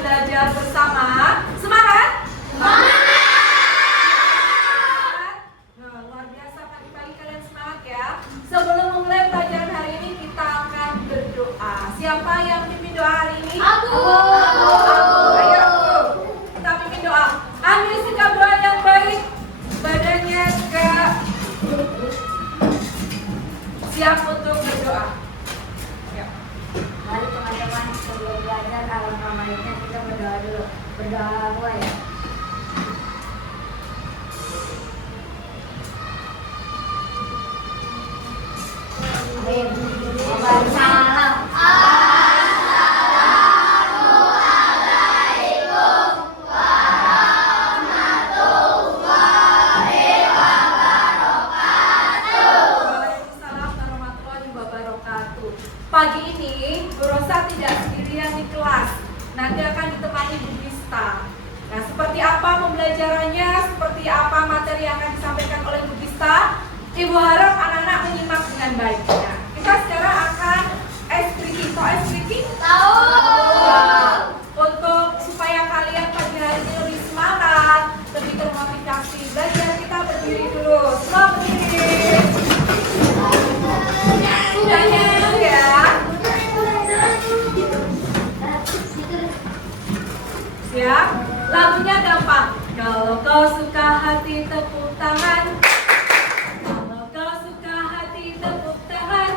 belajar bersama. Semangat? Semangat! Nah, luar biasa pagi-pagi kalian semangat ya. Sebelum memulai pelajaran hari ini kita akan berdoa. Siapa yang pimpin doa hari ini? Aku. Ayo aku. Kita pimpin doa. Ambil sikap doa yang baik. Badannya tegak. Siap untuk berdoa. Mari teman-teman, sebelum belajar alangkah baiknya kita berdoa dulu. Berdoa mulai ya. Amin. Waalaikumsalam. Waalaikumsalam warahmatullahi wabarakatuh. Pagi ini Bu Rosa tidak sendirian di kelas. Nanti akan ditemani Bu Gista. Nah, seperti apa pembelajarannya, seperti apa materi yang akan disampaikan oleh Bu Gista, Ibu harap anak-anak menyimak dengan baik. Nah, kita sekarang akan ice breaking. Tahu ice breaking? Tahu. Untuk supaya kalian pagi hari ini lebih semangat, lebih termotivasi belajar, kita berdiri dulu. Semua berdiri. Sudah nyanyi ya? Siap? Lagunya gampang. Kalau kau suka hati tepuk tangan. Kalau kau suka hati tepuk tangan.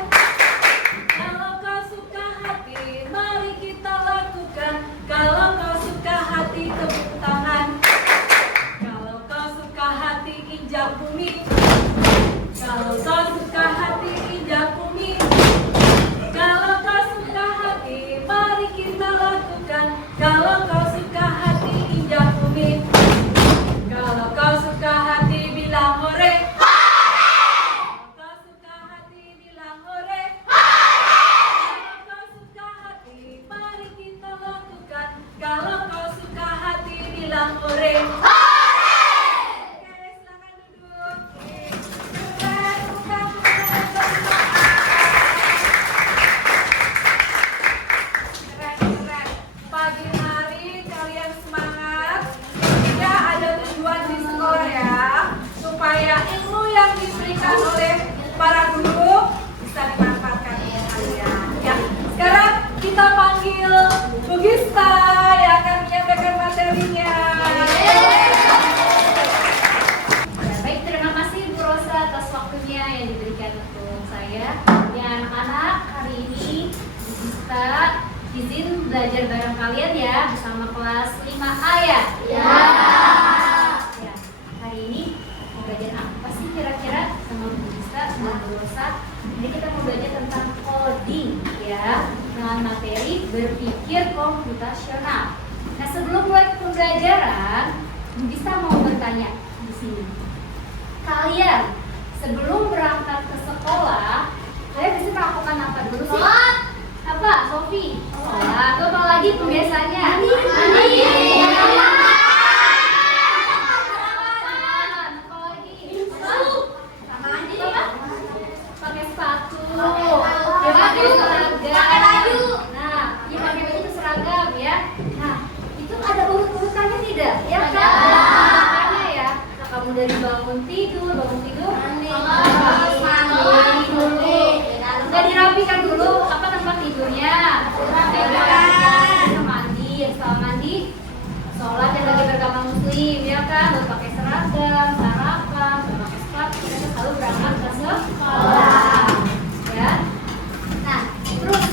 Kalau kau suka hati mari kita lakukan. Kalau kau suka hati tepuk tangan. Kalau kau suka hati injak bumi. Kalau kau suka hati injak bumi. Kalau kau suka hati mari kita lakukan. Kalau kau suka hati injak bumi. Kalau kau suka hati bilang hore. Kalau kau suka hati bilang hore. Kalau kau suka hati mari kita lakukan. Kalau kau suka hati bilang hore. Oke, silakan duduk. Keren, bukan. Keren. Pagi hari kalian semangat. Ya, ada tujuan di sekolah ya, supaya ilmu yang diberikan oleh para guru bisa dimanfaatkan oleh kalian. Ya, sekarang kita panggil Bu Gista yang akan menyampaikan materinya. Baik, terima kasih Bu Rosa atas waktunya yang diberikan untuk saya. Ya anak-anak, hari ini Bu Gista izin belajar bareng kalian ya bersama kelas 5A ya. Ya. Hari ini mau belajar apa sih kira-kira sama Bu Gista sama Bu Rosa? Jadi kita mau belajar tentang coding ya dengan materi berpikir komputasional. Nah, sebelum mulai pembelajaran, Bu Gista mau bertanya di sini. Kalian sebelum berangkat ke sekolah, kalian bisa melakukan apa dulu sih? Apa, Sofi? Sholat. Atau apa lagi pembiasaannya? Mandi. Apa lagi? Mandi. Pakai sepatu. Ya, pakai seragam. Pakai baju. Nah, ya pakai baju itu seragam ya. Nah, itu ada urut-urutannya tidak? Ya kan? Makanya ya. Nah, kamu dari bangun tidur. Mandi dulu. Nggak dirapikan dulu apa tempat tidurnya. Mandi, setelah mandi, sholat yang lagi beragama muslim ya kan, baru pakai seragam, sarapan, baru pakai sepatu, kita selalu berangkat ke sekolah. Ya. Nah, terus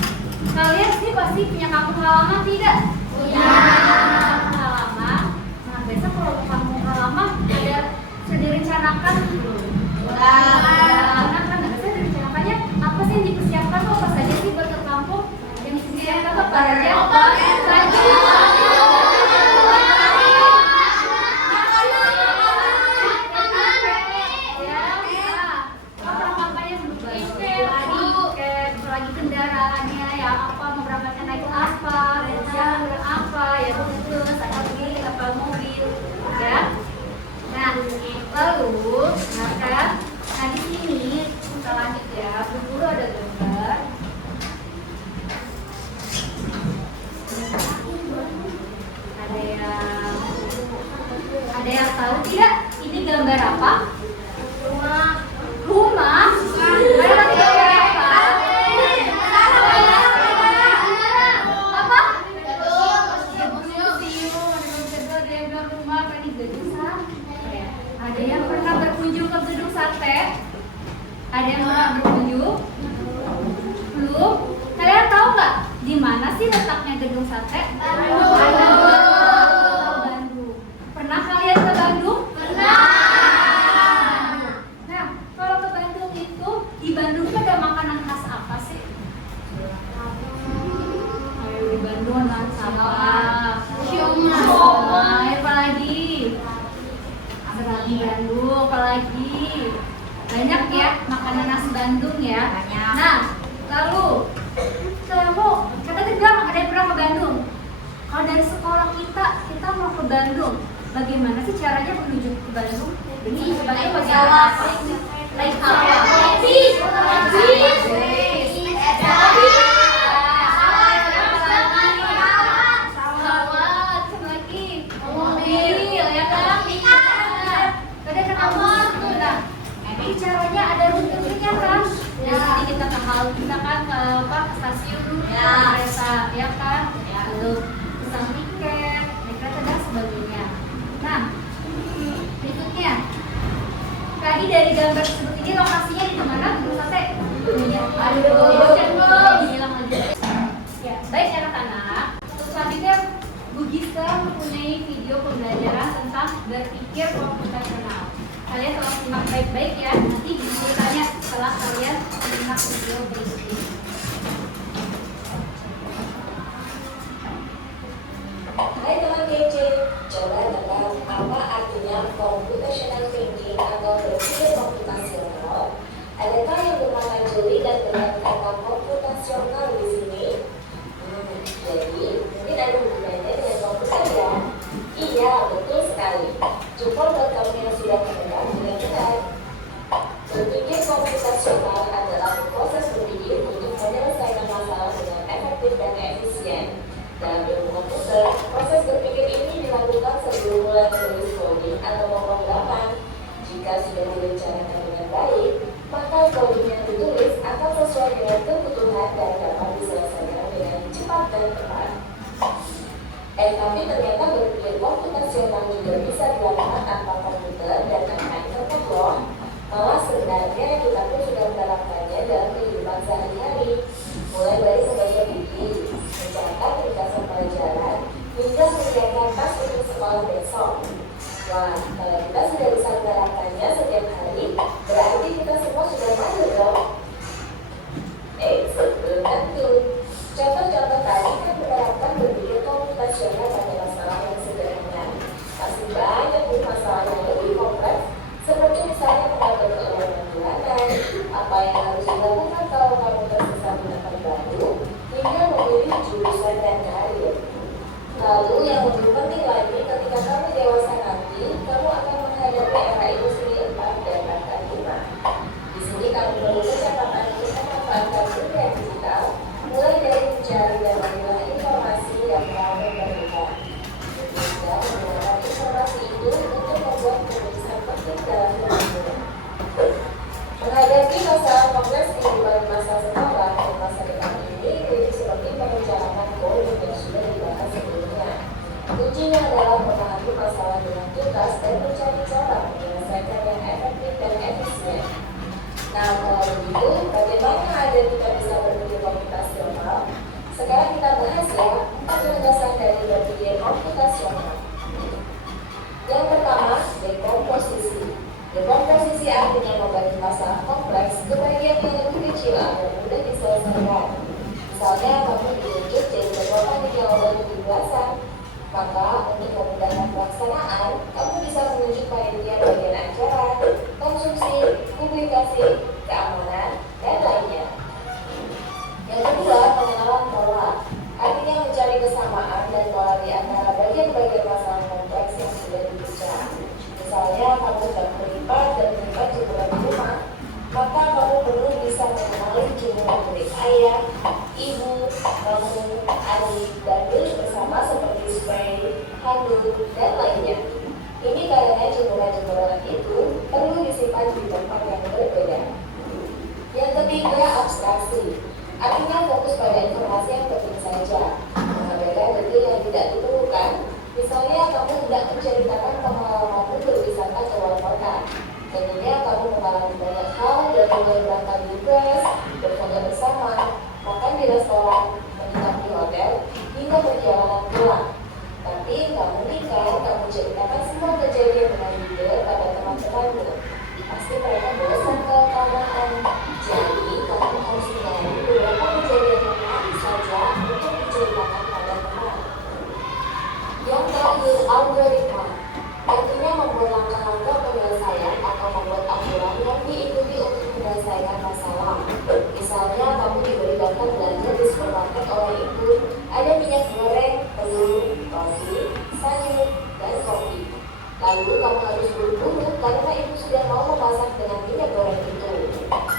kalian sih pasti punya kampung halaman tidak? Punya. Kampung halaman. Nah, biasa kalau kampung halaman ada sudah direncanakan belum? Nah, kan biasanya direncanakannya apa sih yang dipersiapkan tuh apa saja sih buat ke kampung? Yang dipersiapkan tuh apa aja? Kendaraannya ya apa, mau berangkatnya naik apa, jangan apa Ada yang tahu tidak? Ini gambar apa? Rumah. Rumah? Ada lagi gambar apa? Apa? Ada yang pernah berkunjung ke gedung sate? Ada yang pernah berkunjung? Belum? Kalian tahu nggak di mana sih letaknya gedung sate? Bandung. Pernah kalian ke Bandung? Pernah. Nah, kalau ke Bandung itu di Bandung tuh ada makanan khas apa sih? Ayo di Bandung apa? Siomay. Apa lagi? Serabi Bandung. Apa lagi? Banyak ya makanan khas Bandung ya. Banyak. Nah, lalu kamu tadi bilang ada yang pernah ke Bandung. Kalau dari sekolah kita mau ke Bandung, bagaimana sih caranya menuju ke Bandung? Ini sebagai pesawat. Naik apa? Bis. Pesawat, sama lagi mobil, ya kan? Ada kenapa? Nah, ini caranya ada rute-rutenya kan? Dari sini kita ke halte, kita kan ke stasiun dulu, kereta, ya kan? Lalu pesan tiket, naik kereta dan sebagainya. Nah, berikutnya, tadi dari gambar seperti ini lokasinya di mana? Gedung sate. Aduh, bilang lagi. Ya, baik anak-anak. Untuk selanjutnya, Bu Giska mempunyai video pembelajaran tentang berpikir komputasional. Kalian tolong simak baik-baik ya. Nanti ditanya setelah kalian menyimak video berikut ini. Hai teman kece, coba tebak apa artinya computational thinking atau berpikir komputasional? Adakah yang bernama Juli dan dengan kata komputasional di sini? Jadi mungkin ada hubungannya dengan komputer ya? Iya, betul sekali. Cukup buat kamu yang sudah mendengar dengan benar. Berpikir komputasional adalah proses berpikir untuk menyelesaikan masalah dengan efektif dan efisien. Dalam ilmu komputer, proses berpikir ini dilakukan sebelum mulai menulis coding atau pemrograman. Jika sudah direncanakan dengan baik, maka coding yang ditulis akan sesuai dengan kebutuhan dan dapat diselesaikan dengan cepat dan tepat. Tapi ternyata berpikir komputasional juga bisa dilakukan tanpa komputer dan tanpa internet loh. Malah sebenarnya kita pun sudah menerapkannya dalam kehidupan sehari-hari. Mulai dari membaca buku, mencatat ringkasan pelajaran, hingga menyiapkan tas untuk sekolah besok. Wah, kalau kita sudah bisa menerapkannya setiap hari, berarti kita semua sudah mahir dong. Sebelum tentu. Contoh-contoh tadi kan menerapkan berpikir komputasional pada masalah yang sederhana. Pasti banyak nih masalah yang lebih kompleks, seperti misalnya mengatur keuangan bulanan, apa yang harus dilakukan kalau kamu tersesat di tempat baru, hingga memilih jurusan dan karir. Lalu yang lebih penting lagi, ketika kamu dewasa nanti, kamu akan menghadapi era industri 4 dan bahkan 5. Di sini kamu perlu kecepatan untuk memanfaatkan dunia digital, mulai dari mencari dan memilah informasi yang kamu perlukan. Juga menggunakan informasi itu untuk membuat keputusan penting dalam hidupmu. Menghadapi masalah kompleks kehidupan masa sekolah dan masa depan ini, prinsip seperti merencanakan goal yang sudah dibahas sebelumnya. Kuncinya adalah memahami masalah dengan tuntas dan mencari cara menyelesaikan yang efektif dan efisien. Nah, kalau begitu, bagaimana agar kita bisa berpikir komputasional? Sekarang kita bahas ya, 4 landasan dari berpikir komputasional. Yang pertama, dekomposisi. Dekomposisi artinya membagi masalah kompleks ke bagian yang lebih kecil agar mudah diselesaikan. Misalnya, kamu ditunjuk jadi beberapa jawaban lebih belasan. Maka, untuk memudahkan pelaksanaan, kamu bisa menunjuk panitia bagian acara, konsumsi, publikasi, keamanan, dan lainnya. Yang kedua, pengenalan pola. Artinya mencari kesamaan dan pola di antara bagian-bagian masalah kompleks yang sudah dibicarakan. Misalnya, kamu sedang melipat dan melipat jumlah di rumah, maka kamu perlu bisa mengenali jumlah milik ayah, ibu, kamu, adik, dan milik bersama seperti spray, handuk, dan lainnya. Ini karena jemuran-jemuran itu perlu disimpan di tempat yang berbeda. Yang ketiga, abstraksi. Artinya fokus pada informasi yang penting saja, mengabaikan detail yang tidak diperlukan. Misalnya, kamu tidak menceritakan pengalamanmu berwisata ke luar kota. Tentunya kamu mengalami banyak hal, dan mulai berangkat di bus, berfoto bersama, makan di restoran, menginap di hotel, hingga perjalanan pulang. Tapi nggak mungkin kan kamu ceritakan semua kejadian dengan detail pada teman-temanmu. Pasti mereka bosan kalau kamu kan. Jadi kamu harus mengenali beberapa kejadian yang menarik saja untuk diceritakan pada teman. Yang terakhir, algoritma. Artinya membuat langkah-langkah penyelesaian atau membuat aturan yang diikuti untuk menyelesaikan masalah. Misalnya, kamu diberi daftar belanja di supermarket oleh ibu, ada minyak goreng, telur, roti, sayur, dan kopi. Lalu kamu harus buru-buru karena ibu sudah mau memasak dengan minyak goreng itu.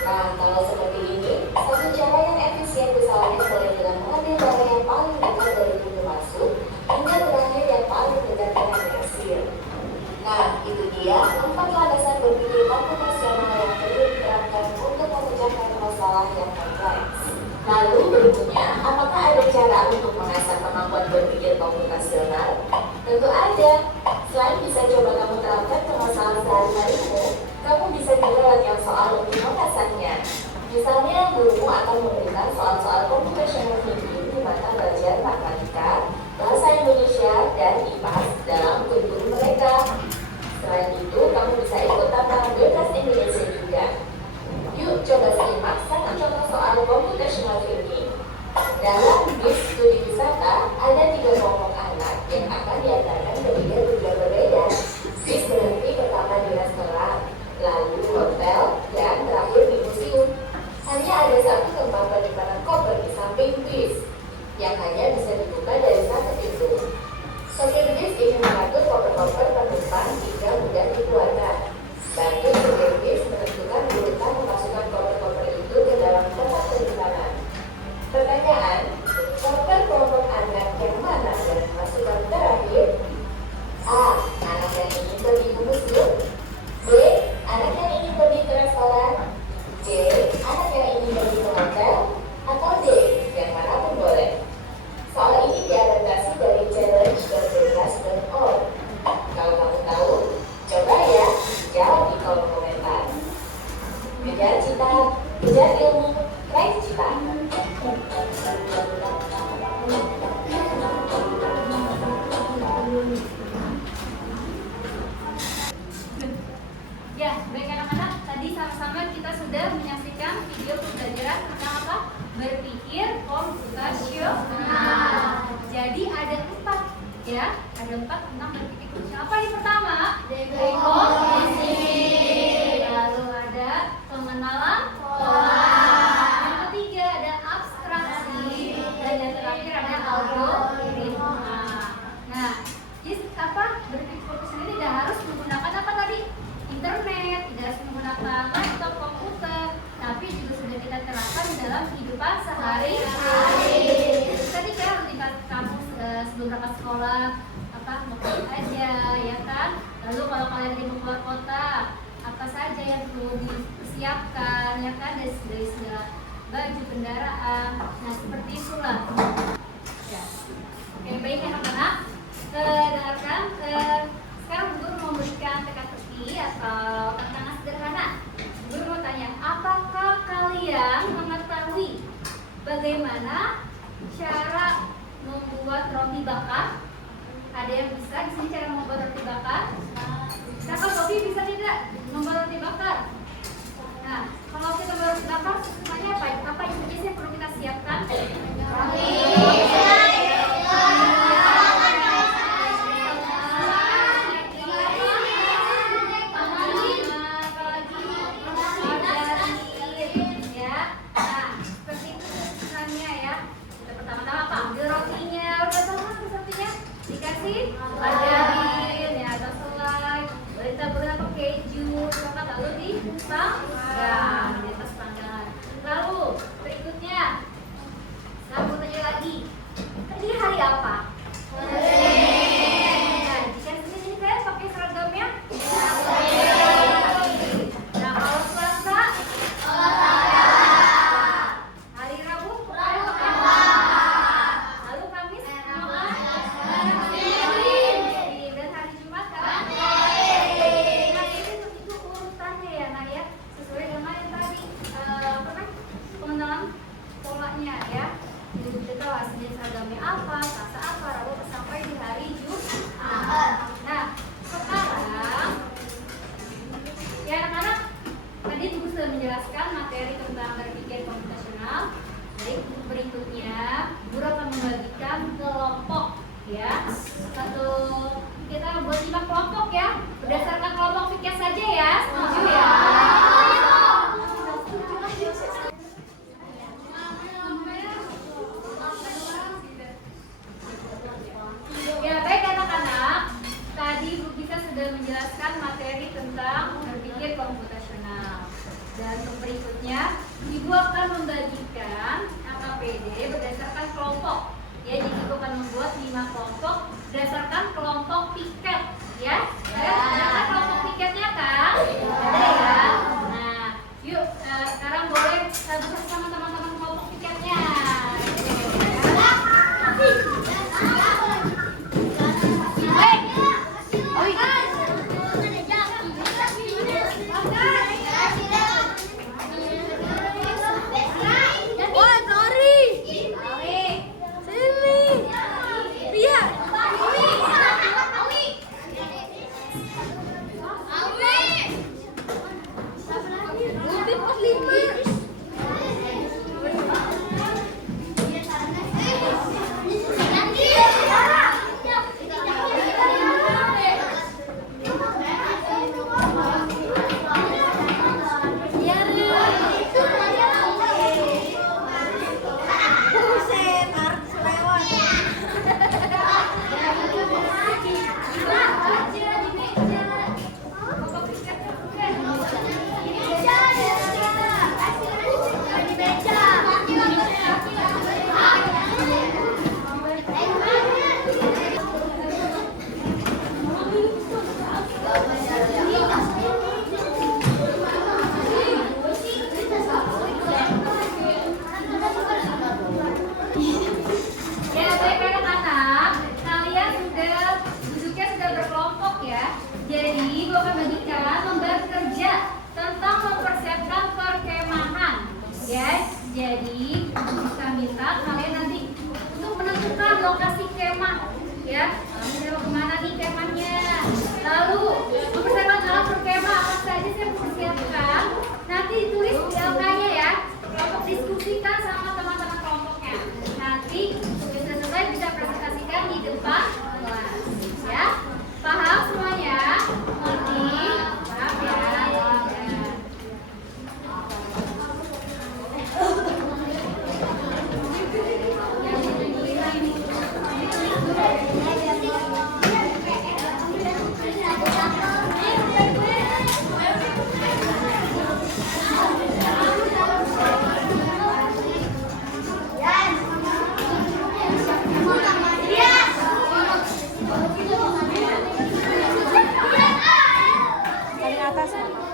Nah, kalau seperti ini, satu cara yang efisien misalnya boleh dengan mengambil barang yang paling dekat dari pintu masuk hingga terakhir yang paling dekat dengan kasir. Nah, itu dia 4 landasan berpikir komputasional yang perlu diterapkan untuk memecahkan masalah yang kompleks. Lalu berikutnya, apakah ada cara untuk mengasah kemampuan berpikir komputasional? Tentu ada. Selain bisa coba kamu terapkan ke masalah sehari-harimu, kamu bisa juga latihan soal untuk mengasahnya. Misalnya, gurumu akan memberikan soal-soal computational thinking di mata pelajaran matematika, bahasa Indonesia, dan IPAS dalam kurikulum mereka. Selain itu, kamu bisa ikut tantangan bebas Indonesia juga. Yuk coba simak satu contoh soal computational thinking. Dalam bis studi wisata, ada 3 kelompok anak yang akan diantarkan ke 3 tujuan berbeda. Bis berhenti pertama di restoran, lalu hotel, dan terakhir di museum. Hanya ada satu tempat penyimpanan koper di samping bis, yang hanya bisa dibuka dari satu pintu. Sopir bis ingin mengatur koper-koper penumpang hingga mudah dikeluarkan. Bantu sopir bis menentukan urutan memasukkan koper-koper itu ke dalam tempat penyimpanan. Pertanyaan, koper kelompok anak yang mana yang dimasukkan terakhir? A. Anak yang ingin pergi ke museum. B. Anak yang ingin pergi ke restoran. C. Anak yang ingin pergi ke hotel. Atau D. Yang manapun boleh. Soal ini diadaptasi dari challenge.bebas.org. Kalau kamu tahu, coba ya, jawab di kolom komentar. Kejar cita, kejar ilmu, raih cita. Ya, baik anak-anak, tadi sama-sama kita sudah menyaksikan video pembelajaran tentang apa? Berpikir komputasional. Jadi ada 4 ya, ada 4 tentang berpikir komputasional. Apa yang pertama? Definisi. Lalu ada pengenalan pola. Yang ketiga ada abstraksi. Dan yang terakhir ada algoritma. Nah, jadi apa? Berpikir komputasional tidak harus menggunakan apa tadi? Internet, tidak harus menggunakan laptop, komputer, tapi juga sudah kita terapkan dalam kehidupan sehari-hari. Tadi kan kamu sebelum berangkat sekolah apa ngapain aja ya kan? Lalu kalau kalian lagi mau keluar kota, apa saja yang perlu dipersiapkan ya kan, dari segala baju kendaraan. Nah seperti itulah. Ya. Oke baik anak-anak, dengarkan. Sekarang guru mau memberikan teka-teki atau tantangan sederhana. Guru mau tanya, apakah kalian mengetahui bagaimana cara membuat roti bakar? Ada yang bisa di sini cara membuat roti bakar? Kakak Sofi bisa tidak membuat roti bakar? Nah, kalau kita membuat roti bakar, semuanya apa? Apa yang biasanya perlu kita siapkan? Roti. Margarin ya atau selai, boleh taburin atau keju, coklat lalu dipanggang di atas panggangan. Lalu berikutnya, saya mau tanya lagi, ini hari apa? Nah, jika sini kalian pakai seragam menjelaskan materi tentang berpikir komputasional. Dan untuk berikutnya, Ibu akan membagikan AKPD berdasarkan kelompok. Ya, jadi Ibu akan membuat 5 kelompok berdasarkan kelompok piket. Ya, ada kan kelompok piketnya kan? Ada ya. Nah, yuk sekarang boleh bersama teman-teman kelompok piketnya. Jadi kita minta kalian nanti untuk menentukan lokasi kemah, ya. Mau kemana nih kemahnya? Lalu mempersiapkan alat berkemah apa saja saya persiapkan. Nanti ditulis di LK-nya ya. Kelompok diskusikan sama teman-teman kelompoknya. Nanti sudah selesai bisa presentasikan di depan kelas, ya. Paham semuanya? Ngerti? Paham ya? Terima kasih.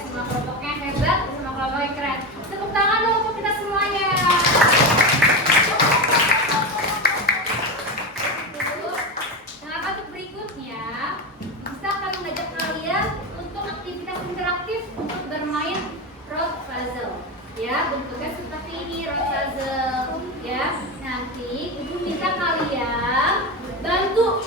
semua kelompoknya hebat, semua kelompoknya keren. Tepuk tangan dong untuk kita semuanya. Nah, untuk berikutnya, kita akan mengajak kalian untuk aktivitas interaktif untuk bermain road puzzle. Ya, bentuknya seperti ini road puzzle. Ya, nanti ibu minta kalian bantu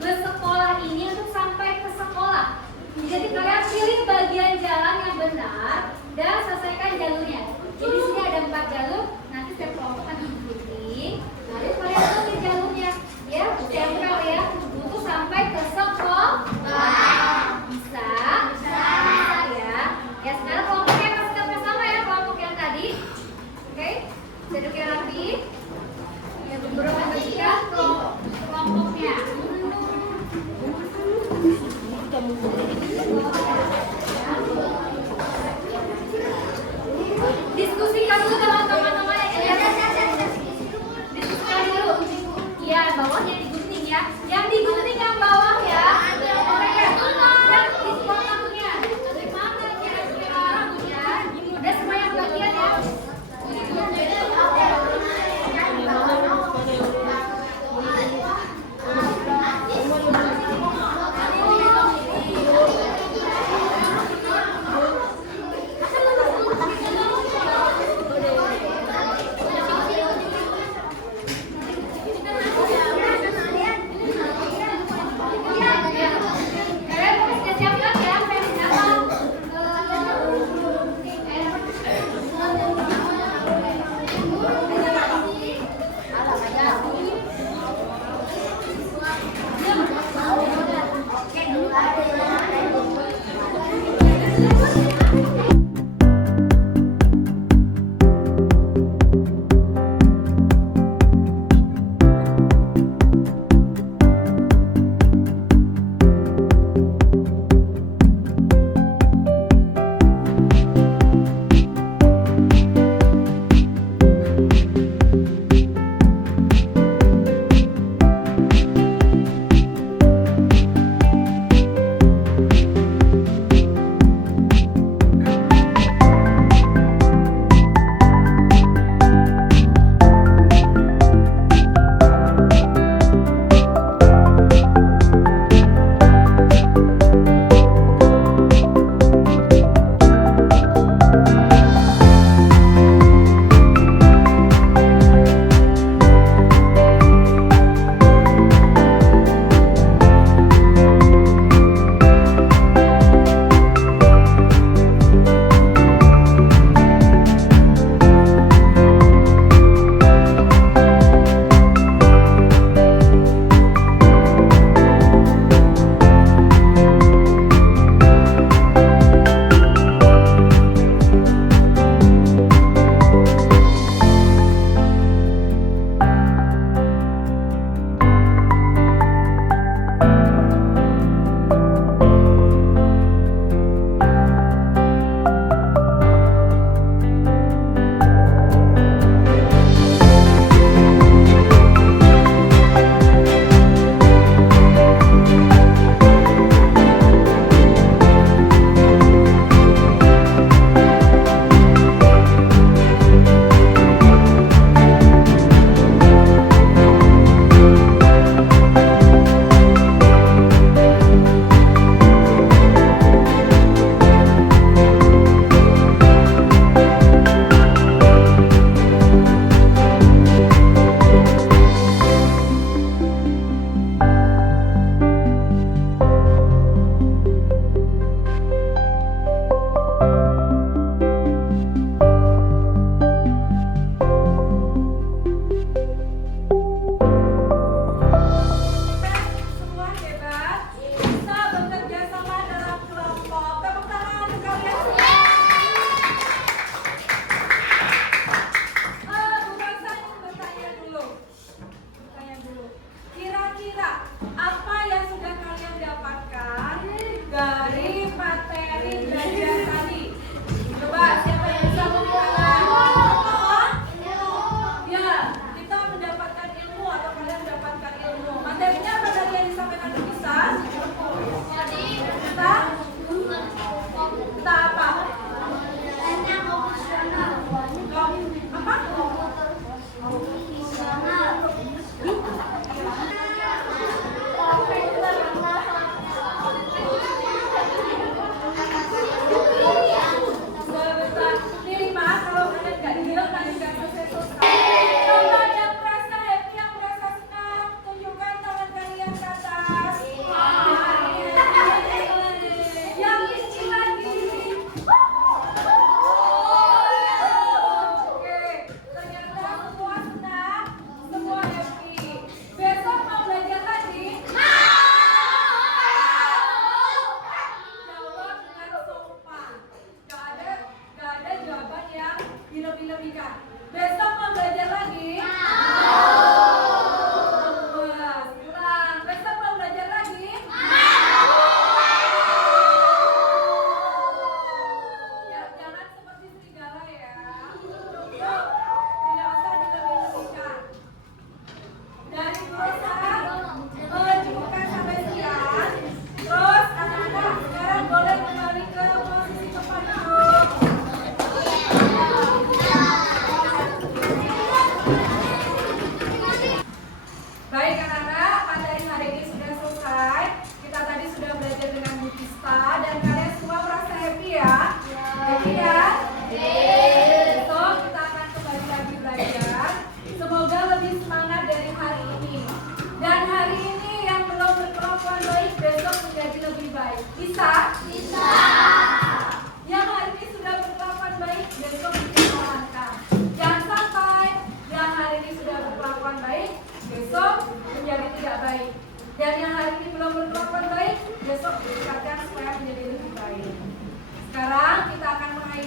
bersekolah ini untuk sampai ke sekolah. Jadi kalian pilih bagian jalan yang benar dan selesaikan jalurnya. Jadi sini ada 4 jalur, nanti setiap kelompok akan mengikuti. Lalu kalian pilih jalurnya, ya, tempel ya, untuk sampai ke sekolah. Bisa? Bisa.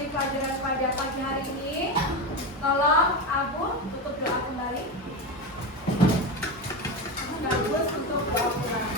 pelajaran pada pagi hari ini. Tolong Abu tutup doa kembali. Bagus untuk doa kembali.